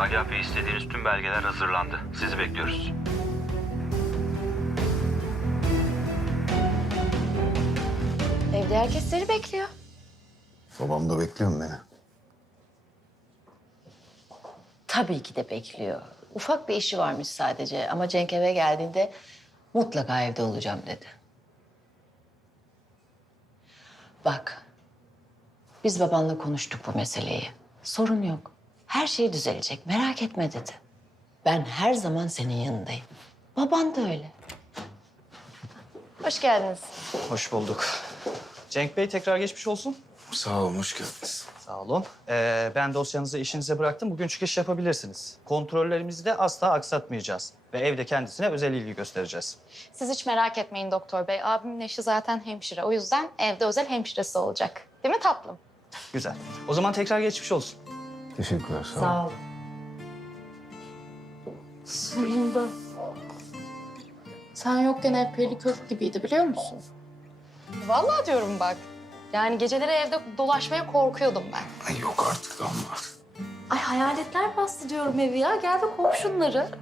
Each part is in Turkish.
Agah Bey istediğiniz tüm belgeler hazırlandı. Sizi bekliyoruz. Evde herkes seni bekliyor. Babam da bekliyor mu beni? Tabii ki de bekliyor. Ufak bir işi varmış sadece ama Cenk eve geldiğinde mutlaka evde olacağım dedi. Bak, biz babanla konuştuk bu meseleyi. Sorun yok. Her şey düzelecek, merak etme dedi. Ben her zaman senin yanındayım. Baban da öyle. Hoş geldiniz. Hoş bulduk. Cenk Bey tekrar geçmiş olsun. Sağ olun, hoş geldiniz. Sağ olun. Ee, ben dosyanızı işinize bıraktım. Bugün çıkış yapabilirsiniz. Kontrollerimizi de asla aksatmayacağız. Ve evde kendisine özel ilgi göstereceğiz. Siz hiç merak etmeyin doktor bey. Abimin eşi zaten hemşire. O yüzden evde özel hemşiresi olacak. Değil mi tatlım? Güzel. O zaman tekrar geçmiş olsun. Teşekkürler, sağ, Sağ ol. Sonunda. Sen yokken ev pelikör gibiydi biliyor musun? Vallahi diyorum bak. Yani geceleri evde dolaşmaya korkuyordum ben. Ay yok artık Damla. Ay hayaletler bastı diyorum evi ya. Gel de kov şunları.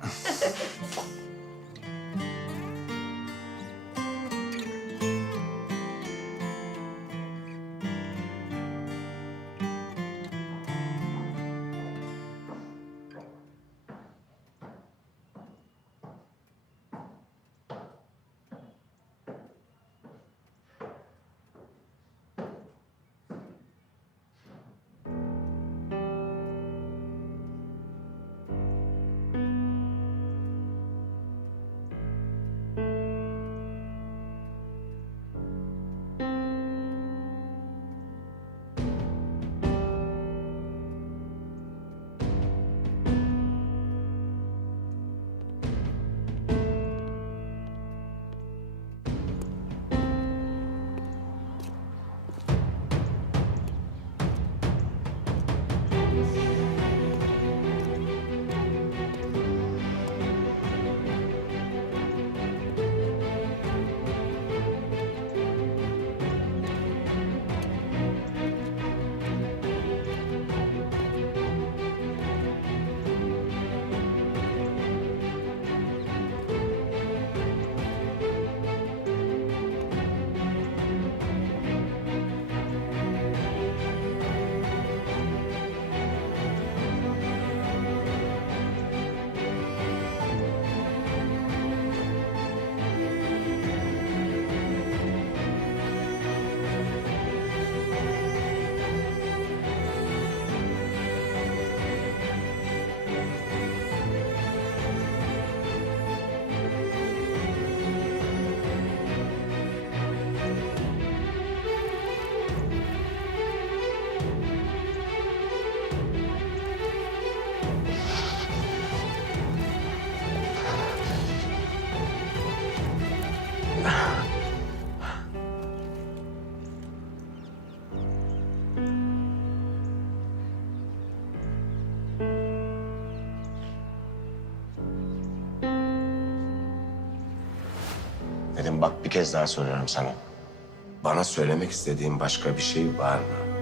Dedim bak bir kez daha soruyorum sana. Bana söylemek istediğin başka bir şey var mı?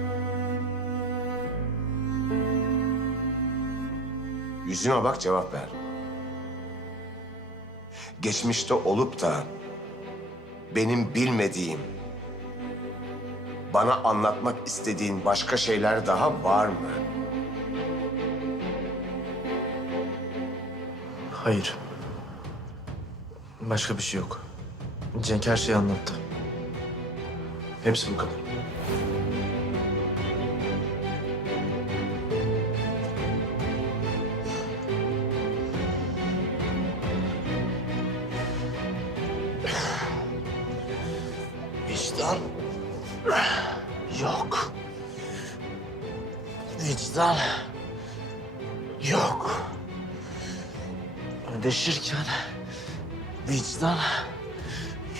Yüzüme bak cevap ver. Geçmişte olup da benim bilmediğim, bana anlatmak istediğin başka şeyler daha var mı? Hayır. Başka bir şey yok. Cenk her şeyi anlattı. Hepsi bu kadar. Vicdan yok. Vicdan yok. Ödeşirken vicdan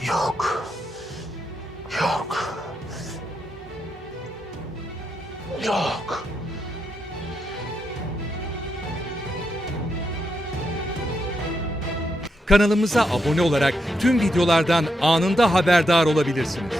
yok. Yok. Yok. Kanalımıza abone olarak tüm videolardan anında haberdar olabilirsiniz.